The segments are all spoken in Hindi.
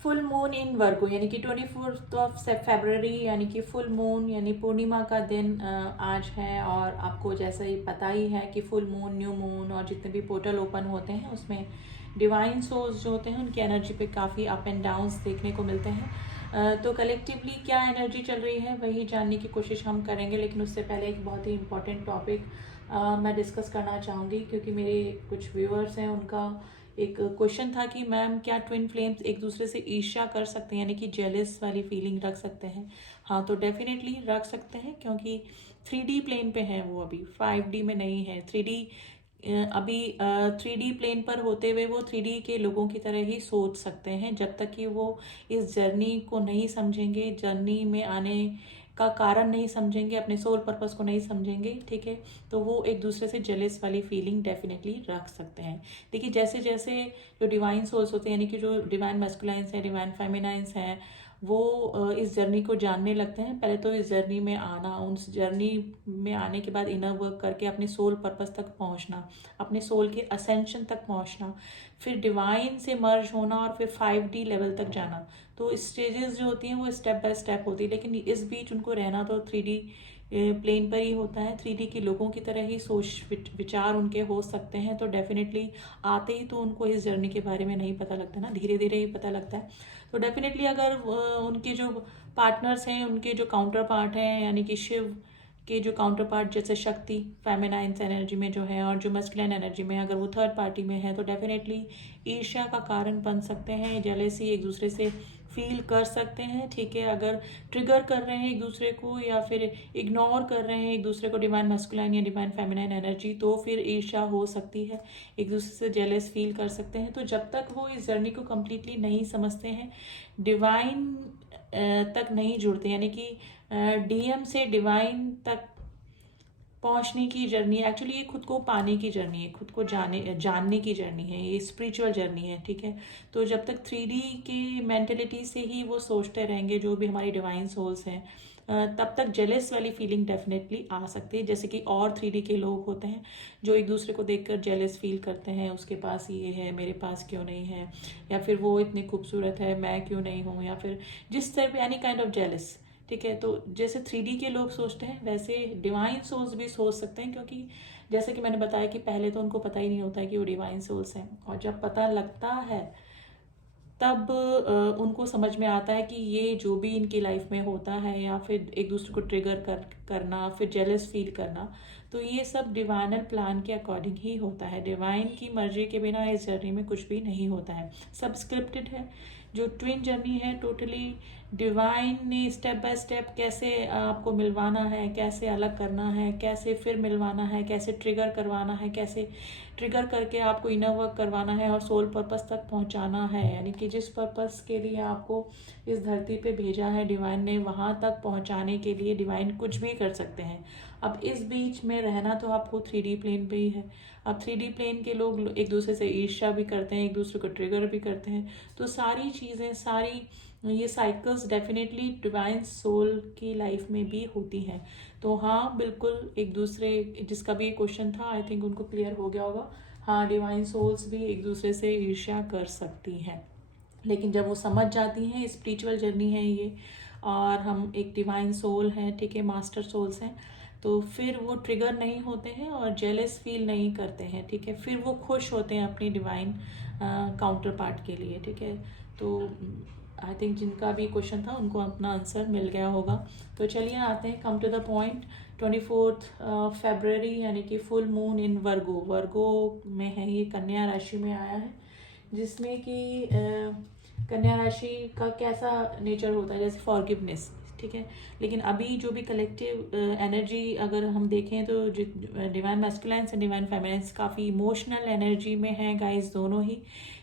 फुल मून इन वर्गो यानी कि 24 ऑफ फरवरी यानी कि फुल मून यानी पूर्णिमा का दिन आज है। और आपको जैसा ही पता ही है कि फुल मून, न्यू मून और जितने भी पोर्टल ओपन होते हैं उसमें डिवाइन सोल्स जो होते हैं उनकी एनर्जी पे काफ़ी अप एंड डाउन्स देखने को मिलते हैं। तो कलेक्टिवली क्या एनर्जी चल रही है वही जानने की कोशिश हम करेंगे, लेकिन उससे पहले एक बहुत ही इम्पोर्टेंट टॉपिक मैं डिस्कस करना चाहूँगी, क्योंकि मेरे कुछ व्यूअर्स हैं उनका एक क्वेश्चन था कि मैम क्या ट्विन फ्लेम्स एक दूसरे से ईर्ष्या कर सकते हैं, यानी कि जेलस वाली फीलिंग रख सकते हैं। हाँ, तो डेफिनेटली रख सकते हैं, क्योंकि 3D प्लेन पे हैं वो, अभी 5D में नहीं है। 3D अभी 3D प्लेन पर होते हुए वो 3D के लोगों की तरह ही सोच सकते हैं, जब तक कि वो इस जर्नी को नहीं समझेंगे, जर्नी में आने का कारण नहीं समझेंगे, अपने सोल पर्पस को नहीं समझेंगे, ठीक है। तो वो एक दूसरे से जेलस वाली फीलिंग डेफिनेटली रख सकते हैं। देखिए, जैसे जैसे जो डिवाइन सोल्स होते हैं, यानी कि जो डिवाइन मैस्कुलाइंस हैं, डिवाइन फेमिनाइंस हैं, वो इस जर्नी को जानने लगते हैं। पहले तो इस जर्नी में आना, उस जर्नी में आने के बाद इनर वर्क करके अपने सोल पर्पस तक पहुंचना, अपने सोल के असेंशन तक पहुंचना, फिर डिवाइन से मर्ज होना और फिर 5D लेवल तक जाना। तो स्टेजेस जो होती हैं वो स्टेप बाय स्टेप होती है, लेकिन इस बीच उनको रहना तो 3D प्लेन पर ही होता है। 3D के लोगों की तरह ही सोच विचार उनके हो सकते हैं। तो डेफिनेटली आते ही तो उनको इस जर्नी के बारे में नहीं पता लगता ना, धीरे धीरे ही पता लगता है। तो डेफिनेटली अगर उनके जो पार्टनर्स हैं, उनके जो काउंटर पार्ट हैं, यानी कि शिव के जो काउंटर पार्ट जैसे शक्ति फेमिनाइन्स एनर्जी में जो है और जो मस्कुलिन एनर्जी में, अगर वो थर्ड पार्टी में है तो डेफिनेटली ईर्ष्या का कारण बन सकते हैं, जेलेसी एक दूसरे से फील कर सकते हैं, ठीक है। अगर ट्रिगर कर रहे हैं एक दूसरे को या फिर इग्नोर कर रहे हैं एक दूसरे को, डिवाइन मस्कुलाइन या डिवाइन फेमिनाइन एनर्जी, तो फिर ईर्ष्या हो सकती है, एक दूसरे से जेलस फील कर सकते हैं। तो जब तक वो इस जर्नी को कम्प्लीटली नहीं समझते हैं, डिवाइन तक नहीं जुड़ते, यानी कि DM से डिवाइन तक पहुंचने की जर्नी, एक्चुअली ये खुद को पाने की जर्नी है, खुद को जानने की जर्नी है, ये स्पिरिचुअल जर्नी है, ठीक है। तो जब तक 3D की मेंटेलिटी से ही वो सोचते रहेंगे, जो भी हमारी डिवाइन सोल्स हैं, तब तक जेलस वाली फीलिंग डेफिनेटली आ सकती है। जैसे कि और 3D के लोग होते हैं जो एक दूसरे को देखकर जेलस फील करते हैं, उसके पास ये है मेरे पास क्यों नहीं है, या फिर वो इतनी खूबसूरत है मैं क्यों नहीं हूँ, या फिर जिस तरह पे एनी काइंड ऑफ जेलस, ठीक है। तो जैसे 3D के लोग सोचते हैं वैसे डिवाइन सोल्स भी सोच सकते हैं, क्योंकि जैसे कि मैंने बताया कि पहले तो उनको पता ही नहीं होता है कि वो डिवाइन सोल्स हैं, और जब पता लगता है तब उनको समझ में आता है कि ये जो भी इनकी लाइफ में होता है, या फिर एक दूसरे को ट्रिगर करना, फिर जेलस फील करना, तो ये सब डिवाइनल प्लान के अकॉर्डिंग ही होता है। डिवाइन की मर्जी के बिना इस जर्नी में कुछ भी नहीं होता है, सब स्क्रिप्टेड है। जो ट्विन जर्नी है टोटली डिवाइन ने स्टेप बाय स्टेप कैसे आपको मिलवाना है, कैसे अलग करना है, कैसे फिर मिलवाना है, कैसे ट्रिगर करवाना है, कैसे ट्रिगर करके आपको इनर वर्क करवाना है और सोल पर्पस तक पहुंचाना है, यानी कि जिस पर्पस के लिए आपको इस धरती पे भेजा है डिवाइन ने, वहां तक पहुंचाने के लिए डिवाइन कुछ भी कर सकते हैं। अब इस बीच में रहना तो आपको 3D प्लेन पे ही है। अब 3D प्लेन के लोग एक दूसरे से ईर्ष्या भी करते हैं, एक दूसरे को ट्रिगर भी करते हैं। तो सारी चीज़ें, सारी ये साइकिल्स डेफिनेटली डिवाइन सोल की लाइफ में भी होती हैं। तो हाँ, बिल्कुल एक दूसरे, जिसका भी क्वेश्चन था आई थिंक उनको क्लियर हो गया होगा। हाँ, डिवाइन सोल्स भी एक दूसरे से ईर्ष्या कर सकती हैं, लेकिन जब वो समझ जाती हैं स्पिरिचुअल जर्नी है ये, और हम एक डिवाइन सोल हैं, ठीक है, मास्टर सोल्स हैं, तो फिर वो ट्रिगर नहीं होते हैं और जेलस फील नहीं करते हैं, ठीक है। फिर वो खुश होते हैं अपनी डिवाइन काउंटर पार्ट के लिए, ठीक है। तो आई थिंक जिनका भी क्वेश्चन था उनको अपना आंसर मिल गया होगा। तो चलिए आते हैं, कम टू द पॉइंट। 24 फरवरी यानी कि फुल मून इन वर्गो, वर्गो में है, ये कन्या राशि में आया है, जिसमें कि कन्या राशि का कैसा नेचर होता है, जैसे फॉरगिवनेस, ठीक है। लेकिन अभी जो भी कलेक्टिव एनर्जी अगर हम देखें तो डिवाइन मैस्कुलाइन्स एंड डिवाइन फेमिनाइन्स काफ़ी इमोशनल एनर्जी में है गाइस, दोनों ही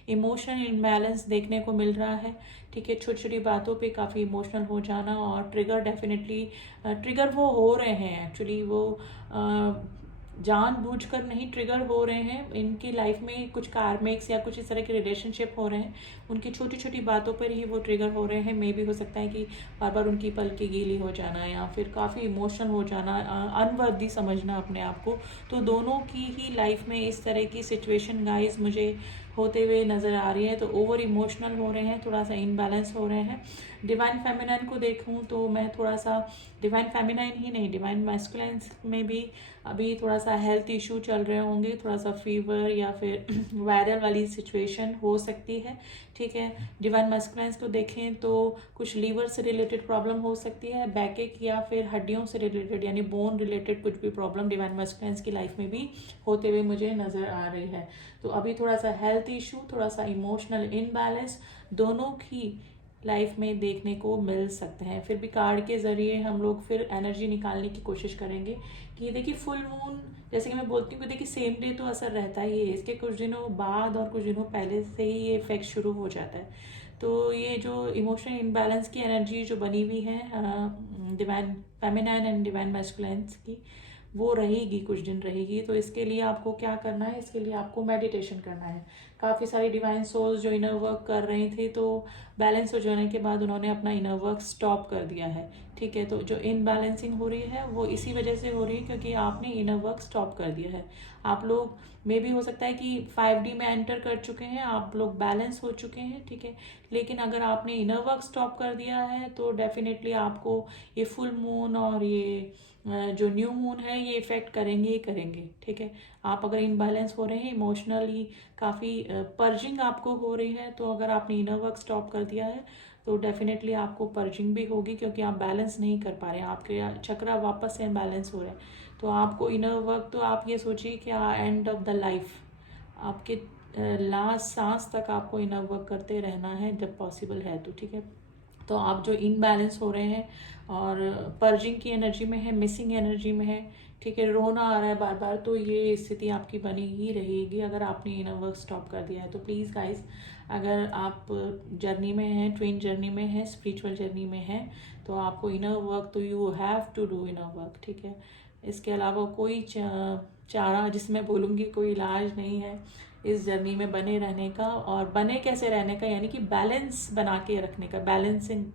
इमोशनल इम्बैलेंस देखने को मिल रहा है, ठीक है। छोटी छोटी बातों पे काफ़ी इमोशनल हो जाना, और ट्रिगर डेफिनेटली ट्रिगर वो हो रहे हैं, एक्चुअली वो जानबूझकर नहीं ट्रिगर हो रहे हैं। इनकी लाइफ में कुछ कार्मिक्स या कुछ इस तरह के रिलेशनशिप हो रहे हैं, उनकी छोटी छोटी बातों पर ही वो ट्रिगर हो रहे हैं। मे भी हो सकता है कि बार बार उनकी पलकें गीली हो जाना, या फिर काफ़ी इमोशनल हो जाना, अनवर्दी समझना अपने आप को। तो दोनों की ही लाइफ में इस तरह की सिचुएशन गाइस मुझे होते हुए नज़र आ रही है, तो ओवर इमोशनल हो रहे हैं, थोड़ा सा इनबैलेंस हो रहे हैं। डिवाइन फेमिनाइन को देखूं तो मैं थोड़ा सा, डिवाइन फेमिनाइन ही नहीं, डिवाइन मैस्कुलाइन में भी अभी थोड़ा सा हेल्थ इशू चल रहे होंगे, थोड़ा सा फीवर या फिर वायरल वाली सिचुएशन हो सकती है, ठीक है। डिवाइन मैस्कुलाइंस को देखें तो कुछ लीवर से रिलेटेड प्रॉब्लम हो सकती है, बैक या फिर हड्डियों से रिलेटेड यानी बोन रिलेटेड कुछ भी प्रॉब्लम डिवाइन मैस्कुलाइंस की लाइफ में भी होते हुए मुझे नज़र आ रही है। तो अभी थोड़ा सा हेल्थ इशू, थोड़ा सा इमोशनल इनबैलेंस दोनों की लाइफ में देखने को मिल सकते हैं। फिर भी कार्ड के ज़रिए हम लोग फिर एनर्जी निकालने की कोशिश करेंगे कि देखिए फुल मून, जैसे कि मैं बोलती हूँ कि देखिए सेम डे तो असर रहता ही है, इसके कुछ दिनों बाद और कुछ दिनों पहले से ही ये इफेक्ट शुरू हो जाता है। तो ये जो इमोशनल इनबैलेंस की एनर्जी जो बनी हुई है डिवाइन फेमिनाइन एंड डिवाइन मैस्कुलाइंस की, वो रहेगी, कुछ दिन रहेगी। तो इसके लिए आपको क्या करना है, इसके लिए आपको मेडिटेशन करना है। काफ़ी सारी डिवाइन सोल्स जो इनर वर्क कर रही थी, तो बैलेंस हो जाने के बाद उन्होंने अपना इनर वर्क स्टॉप कर दिया है, ठीक है। तो जो इनबैलेंसिंग हो रही है वो इसी वजह से हो रही है क्योंकि आपने इनर वर्क स्टॉप कर दिया है। आप लोग मे भी हो सकता है कि 5D में एंटर कर चुके हैं, आप लोग बैलेंस हो चुके हैं, ठीक है। लेकिन अगर आपने इनर वर्क स्टॉप कर दिया है तो डेफिनेटली आपको ये फुल मून और ये जो न्यू मून है ये इफेक्ट करेंगे ही करेंगे, ठीक है। आप अगर इनबैलेंस हो रहे हैं इमोशनली, काफ़ी पर्जिंग आपको हो रही है, तो अगर आपने इनर वर्क स्टॉप कर दिया है तो डेफिनेटली आपको पर्जिंग भी होगी क्योंकि आप बैलेंस नहीं कर पा रहे हैं, आपके चक्रा वापस से इनबैलेंस हो रहे हैं। तो आपको इनर वर्क, तो आप ये सोचिए कि एंड ऑफ द लाइफ, आपके लास्ट सांस तक आपको इनर वर्क करते रहना है जब पॉसिबल है तो, ठीक है। तो आप जो इनबैलेंस हो रहे हैं और पर्जिंग की एनर्जी में है, मिसिंग एनर्जी में है, ठीक है, रोना आ रहा है बार बार, तो ये स्थिति आपकी बनी ही रहेगी अगर आपने इनर वर्क स्टॉप कर दिया है। तो प्लीज़ गाइस, अगर आप जर्नी में हैं, ट्विन जर्नी में हैं, स्पिरिचुअल जर्नी में हैं, तो आपको इनर वर्क, तो you have to do inner work, ठीक है। इसके अलावा कोई चारा, जिसमें बोलूँगी कोई इलाज नहीं है इस जर्नी में बने रहने का। और बने कैसे रहने का, यानी कि बैलेंस बना के रखने का। बैलेंसिंग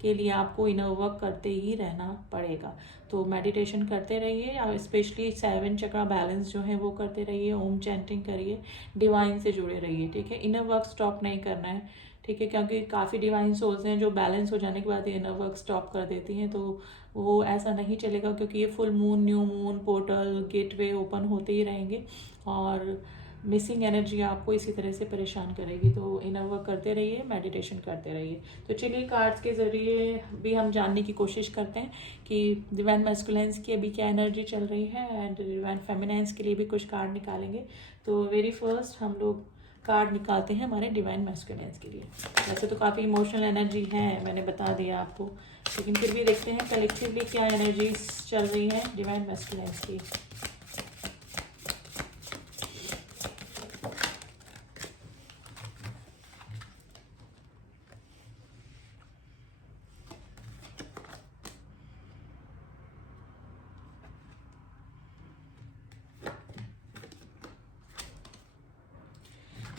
के लिए आपको इनर वर्क करते ही रहना पड़ेगा। तो मेडिटेशन करते रहिए, और स्पेशली 7 चक्रा बैलेंस जो है वो करते रहिए, ओम चैंटिंग करिए, डिवाइन से जुड़े रहिए, ठीक है। इनर वर्क स्टॉप नहीं करना है, ठीक है, क्योंकि काफ़ी डिवाइन सोल्स हैं जो बैलेंस हो जाने के बाद इनर वर्क स्टॉप कर देती हैं, तो वो ऐसा नहीं चलेगा क्योंकि ये full moon, new moon, portal, gateway open होते ही रहेंगे और मिसिंग एनर्जी आपको इसी तरह से परेशान करेगी। तो इनर वर्क करते रहिए, मेडिटेशन करते रहिए। तो चलिए कार्ड्स के ज़रिए भी हम जानने की कोशिश करते हैं कि डिवाइन मैस्कुलाइंस की अभी क्या एनर्जी चल रही है एंड डिवाइन फेमिनाइंस के लिए भी कुछ कार्ड निकालेंगे। तो वेरी फर्स्ट हम लोग कार्ड निकालते हैं हमारे डिवाइन मैस्कुलाइंस के लिए। वैसे तो काफ़ी इमोशनल एनर्जी है, मैंने बता दिया आपको, लेकिन फिर भी देखते हैं कलेक्टिवली क्या एनर्जीज चल रही है डिवाइन मैस्कुलाइंस की।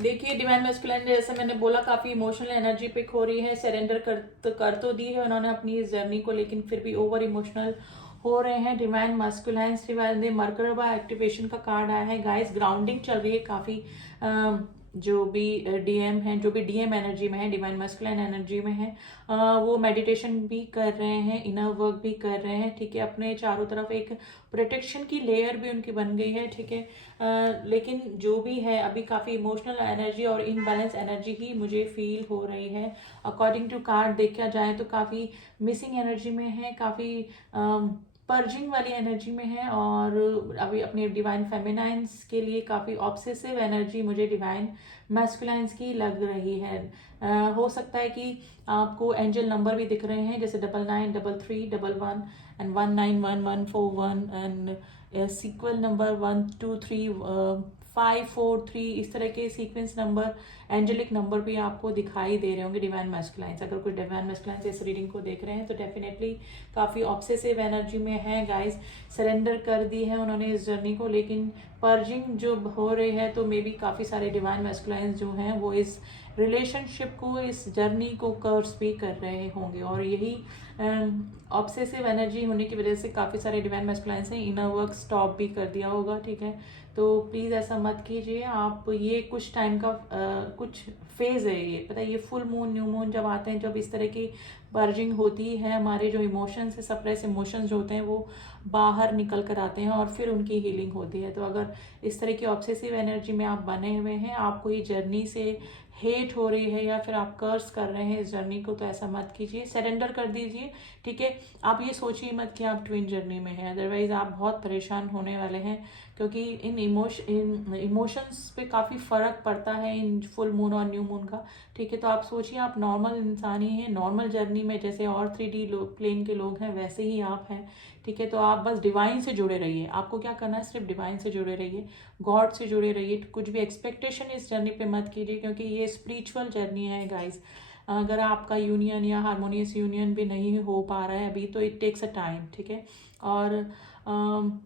देखिए डिवाइन मैस्कुलाइन, जैसे मैंने बोला, काफ़ी इमोशनल एनर्जी पिक हो रही है, सरेंडर कर तो दी है उन्होंने अपनी इस जर्नी को, लेकिन फिर भी ओवर इमोशनल हो रहे हैं डिवाइन मैस्कुलाइन। डिवाइन मरकरबा एक्टिवेशन का कार्ड आया है गाइस, ग्राउंडिंग चल रही है काफ़ी। जो भी डीएम हैं, जो भी डीएम एनर्जी में है, डिवाइन मैस्कुलाइन एनर्जी में है, वो मेडिटेशन भी कर रहे हैं, इनर वर्क भी कर रहे हैं, ठीक है। अपने चारों तरफ एक प्रोटेक्शन की लेयर भी उनकी बन गई है, ठीक है। लेकिन जो भी है अभी काफ़ी इमोशनल एनर्जी और इनबैलेंस एनर्जी ही मुझे फील हो रही है। अकॉर्डिंग टू कार्ड देखा जाए तो काफ़ी मिसिंग एनर्जी में है, काफ़ी पर्जिंग वाली एनर्जी में है, और अभी अपने डिवाइन फेमिनाइंस के लिए काफ़ी ऑब्सेसिव एनर्जी मुझे डिवाइन मैस्कुलाइंस की लग रही है। हो सकता है कि आपको एंजल नंबर भी दिख रहे हैं, जैसे 99, 33, 11 एंड 191141 एंड सीक्वल नंबर 123 543, इस तरह के सीक्वेंस नंबर, एंजेलिक नंबर भी आपको दिखाई दे रहे होंगे डिवाइन मैस्कुलाइंस। अगर कोई डिवाइन मैस्कुलाइंस इस रीडिंग को देख रहे हैं तो डेफिनेटली काफ़ी ऑब्सेसिव एनर्जी में है गाइस, सरेंडर कर दी है उन्होंने इस जर्नी को, लेकिन पर्जिंग जो हो रही है तो मे बी काफ़ी सारे डिवाइन मैस्कुलाइंस जो हैं वो इस रिलेशनशिप को, इस जर्नी को कर्स भी कर रहे होंगे, और यही ऑब्सेसिव एनर्जी होने की वजह से काफ़ी सारे डिवाइन मैस्कुलाइंस हैं इनर वर्क स्टॉप भी कर दिया होगा, ठीक है। तो प्लीज़ ऐसा मत कीजिए आप, ये कुछ टाइम का कुछ फेज़ है, ये पता है, ये फुल मून न्यू मून जब आते हैं, जब इस तरह की पर्जिंग होती है, हमारे जो इमोशंस है, सप्रेस इमोशंस होते हैं, वो बाहर निकल कर आते हैं और फिर उनकी हीलिंग होती है। तो अगर इस तरह की ऑब्सेसिव एनर्जी में आप बने हुए हैं, आपको ये जर्नी से हेट हो रही है या फिर आप कर्स कर रहे हैं इस जर्नी को, तो ऐसा मत कीजिए, सरेंडर कर दीजिए, ठीक है। आप ये सोचिए मत कि आप ट्विन जर्नी में हैं, अदरवाइज आप बहुत परेशान होने वाले हैं, क्योंकि इन इमोशंस पे काफ़ी फ़र्क पड़ता है इन फुल मून और न्यू मून का, ठीक है। तो आप सोचिए आप नॉर्मल इंसान ही हैं, नॉर्मल जर्नी में जैसे और 3D प्लेन के लोग हैं वैसे ही आप हैं, ठीक है। तो आप बस डिवाइन से जुड़े रहिए, आपको क्या करना है, सिर्फ डिवाइन से जुड़े रहिए, गॉड से जुड़े रहिए, कुछ भी एक्सपेक्टेशन इस जर्नी पे मत कीजिए, क्योंकि ये स्पिरिचुअल जर्नी है गाइस। अगर आपका यूनियन या हारमोनियस यूनियन भी नहीं हो पा रहा है अभी, तो इट टेक्स अ टाइम, ठीक है। और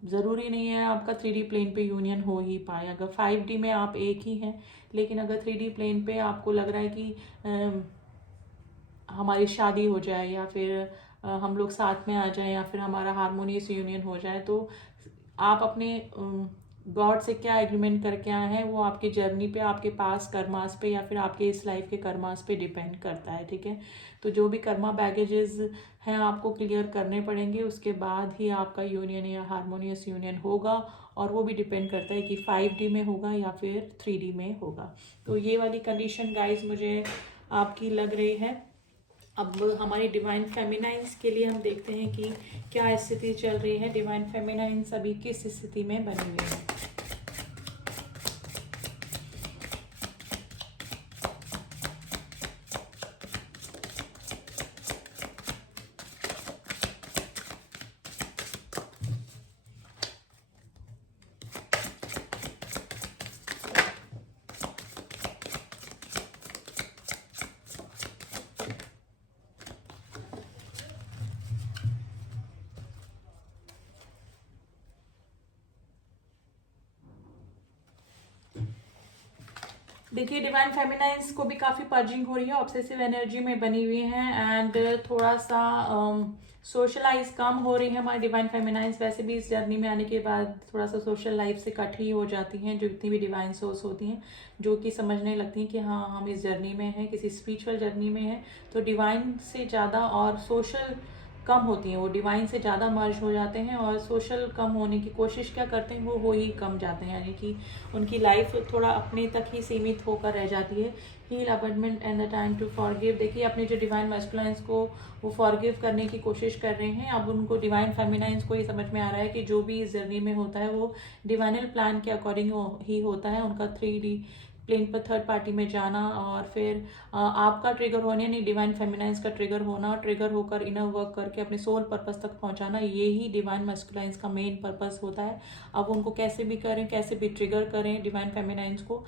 ज़रूरी नहीं है आपका 3D प्लेन पे यूनियन हो ही पाए, अगर 5D में आप एक ही हैं, लेकिन अगर 3D प्लेन पे आपको लग रहा है कि हमारी शादी हो जाए या फिर हम लोग साथ में आ जाएं या फिर हमारा हारमोनियस यूनियन हो जाए, तो आप अपने गॉड से क्या एग्रीमेंट करके आए हैं, वो आपकी जर्नी पे, आपके पास कर्मास पे या फिर आपके इस लाइफ के कर्मास पे डिपेंड करता है, ठीक है। तो जो भी कर्मा बैगेजेस हैं आपको क्लियर करने पड़ेंगे, उसके बाद ही आपका यूनियन या हारमोनियस यूनियन होगा, और वो भी डिपेंड करता है कि 5D में होगा या फिर 3D में होगा। तो ये वाली कंडीशन गाइज मुझे आपकी लग रही है। अब हमारी डिवाइन फेमिनाइंस के लिए हम देखते हैं कि क्या स्थिति चल रही है, डिवाइन फेमिनाइंस अभी किस स्थिति में बनी हुई है। देखिए डिवाइन फेमिनाइंस को भी काफ़ी पर्जिंग हो रही है, ऑब्सेसिव एनर्जी में बनी हुई है, एंड थोड़ा सा सोशलाइज कम हो रही है हमारी डिवाइन फेमिनाइंस। वैसे भी इस जर्नी में आने के बाद थोड़ा सा सोशल लाइफ से कट ही हो जाती हैं, जो जितनी भी डिवाइन सोर्स होती हैं, जो कि समझने लगती हैं कि हाँ हम इस जर्नी में हैं, किसी स्पिरिचुअल जर्नी में हैं, तो डिवाइन से ज़्यादा और सोशल कम होती हैं, वो डिवाइन से ज़्यादा मर्ज हो जाते हैं, और सोशल कम होने की कोशिश क्या करते हैं, वो हो ही कम जाते हैं, यानी कि उनकी लाइफ थोड़ा अपने तक ही सीमित होकर रह जाती है। Heal abandonment and the time to forgive, देखिए अपने जो डिवाइन मैस्कुलाइंस को वो फॉरगिव करने की कोशिश कर रहे हैं। अब उनको डिवाइन फेमिनाइंस को ये समझ में आ रहा है कि जो भी इस जर्नी में होता है वो डिवाइनल प्लान के अकॉर्डिंग ही होता है। उनका 3D प्लेन पर थर्ड पार्टी में जाना, और फिर आपका ट्रिगर होना, यानी डिवाइन फेमिनाइंस का ट्रिगर होना, और ट्रिगर होकर इनर वर्क करके अपने सोल पर्पस तक पहुंचाना, ये ही डिवाइन मैस्कुलाइंस का मेन पर्पस होता है। अब उनको कैसे भी करें, कैसे भी ट्रिगर करें डिवाइन फेमिनाइंस को,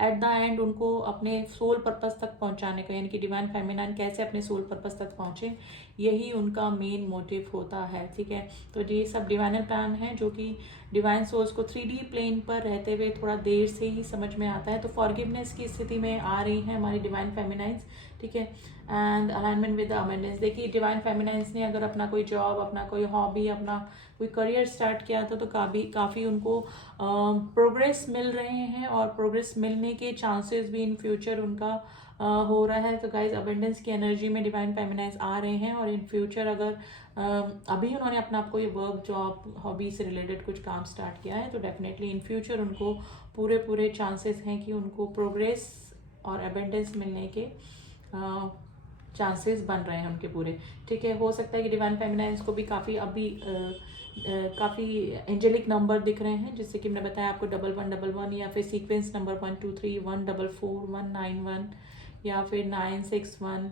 एट द एंड उनको अपने सोल पर्पस तक पहुंचाने का, यानी कि डिवाइन फेमिनाइन कैसे अपने सोल पर्पस तक पहुंचे, यही उनका मेन मोटिव होता है, ठीक है। तो ये सब डिवाइनल प्लान है, जो कि डिवाइन सोल्स को 3D प्लेन पर रहते हुए थोड़ा देर से ही समझ में आता है। तो फॉरगिवनेस की स्थिति में आ रही है हमारी डिवाइन फेमिनाइंस, ठीक है, and alignment with the abundance. देखिए डिवाइन फेमिनाइंस ने अगर अपना कोई जॉब, अपना कोई हॉबी, अपना कोई करियर स्टार्ट किया था, तो काफ़ी उनको प्रोग्रेस मिल रहे हैं, और प्रोग्रेस मिलने के चांसेस भी इन फ्यूचर उनका हो रहा है। तो गाइज अबंडेंस की एनर्जी में डिवाइन फेमिनाइंस आ रहे हैं, और इन फ्यूचर अगर अभी उन्होंने अपना आपको ये वर्क, जॉब, हॉबी से रिलेटेड कुछ काम स्टार्ट किया है, तो डेफिनेटली इन फ्यूचर उनको पूरे चांसेस हैं कि उनको प्रोग्रेस और अबंडेंस मिलने के चांसेस बन रहे हैं उनके पूरे, ठीक है। हो सकता है कि डिवाइन फेमिनाइंस को भी काफ़ी अभी काफ़ी एंजेलिक नंबर दिख रहे हैं, जिससे कि मैंने बताया आपको 1111 या फिर सीक्वेंस नंबर 123, 144, 191 या फिर 961,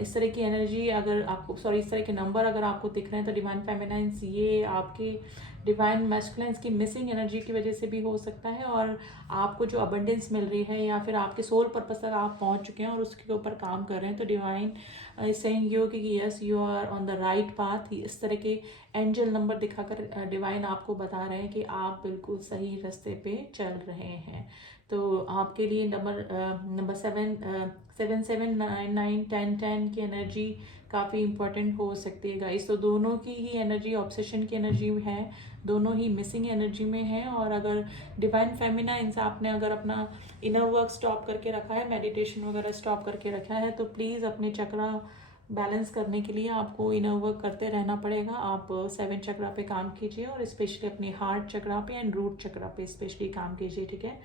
इस तरह की एनर्जी अगर आपको, इस तरह के नंबर अगर आपको दिख रहे हैं, तो डिवाइन फेमिनाइंस ये आपके डिवाइन मैस्कुलाइंस की मिसिंग एनर्जी की वजह से भी हो सकता है, और आपको जो अबंडेंस मिल रही है या फिर आपके सोल पर्पस तक आप पहुंच चुके हैं और उसके ऊपर काम कर रहे हैं, तो डिवाइन सेइंग यू कि yes you are on the right path. इस तरह के एंजल नंबर दिखाकर डिवाइन आपको बता रहे हैं कि आप बिल्कुल सही रास्ते पे चल रहे हैं। तो आपके लिए नंबर 7, 7, 9, 9, 10 की एनर्जी काफ़ी इंपॉर्टेंट हो सकती है गाइस। तो दोनों की ही एनर्जी ऑब्सेशन की एनर्जी है, दोनों ही मिसिंग एनर्जी में है। और अगर डिवाइन फेमिनाइन आपने अगर अपना इनर वर्क स्टॉप करके रखा है, मेडिटेशन वगैरह स्टॉप करके रखा है, तो प्लीज़ अपने चक्रा बैलेंस करने के लिए आपको इनर वर्क करते रहना पड़ेगा। आप 7 चक्रा पे काम कीजिए और स्पेशली अपने हार्ट चक्रा पे एंड रूट चक्रा पे स्पेशली काम कीजिए, ठीक है।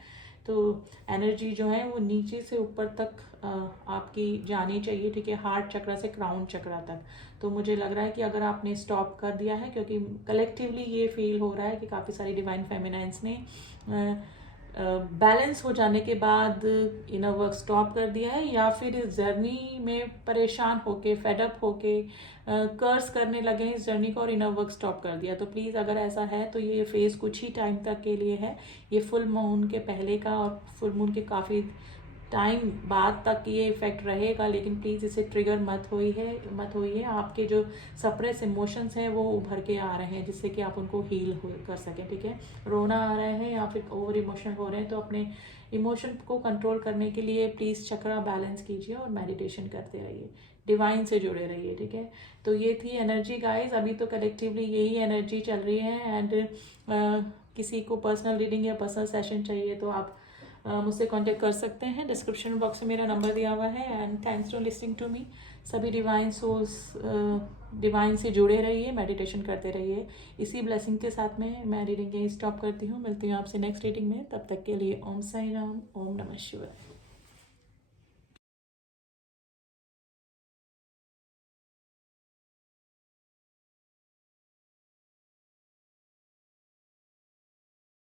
तो एनर्जी जो है वो नीचे से ऊपर तक आपकी जानी चाहिए, ठीक है, हार्ट चक्रा से क्राउन चक्रा तक। तो मुझे लग रहा है कि अगर आपने स्टॉप कर दिया है, क्योंकि कलेक्टिवली ये फील हो रहा है कि काफ़ी सारी डिवाइन फेमिनाइंस ने बैलेंस हो जाने के बाद इनर वर्क स्टॉप कर दिया है, या फिर इस जर्नी में परेशान होके फेडअप होके कर्स करने लगे इस जर्नी को और इनर वर्क स्टॉप कर दिया। तो प्लीज़ अगर ऐसा है तो ये फेज़ कुछ ही टाइम तक के लिए है, ये फुल मून के पहले का और फुल मून के काफ़ी टाइम बाद तक ये इफेक्ट रहेगा। लेकिन प्लीज़ इसे ट्रिगर मत होइए। आपके जो सप्रेस इमोशंस हैं वो उभर के आ रहे हैं, जिससे कि आप उनको हील कर सकें, ठीक है। रोना आ रहे हैं या फिर ओवर इमोशनल हो रहे हैं, तो अपने इमोशन को कंट्रोल करने के लिए प्लीज़ चक्रा बैलेंस कीजिए और मेडिटेशन करते रहिए, डिवाइन से जुड़े रहिए, ठीक है। तो ये थी एनर्जी गाइज, अभी तो कलेक्टिवली यही एनर्जी चल रही है। एंड किसी को पर्सनल रीडिंग या पर्सनल सेशन चाहिए तो आप मुझसे कांटेक्ट कर सकते हैं। डिस्क्रिप्शन बॉक्स में मेरा नंबर दिया हुआ है। And thanks for listening to me. सभी डिवाइन सोल्स डिवाइन से जुड़े रहिए, मेडिटेशन करते रहिए। इसी ब्लेसिंग के साथ में मैं रीडिंग यहीं स्टॉप करती हूँ। मिलती हूँ आपसे नेक्स्ट रीडिंग में, तब तक के लिए ओम साई राम, ओम नमः शिवाय।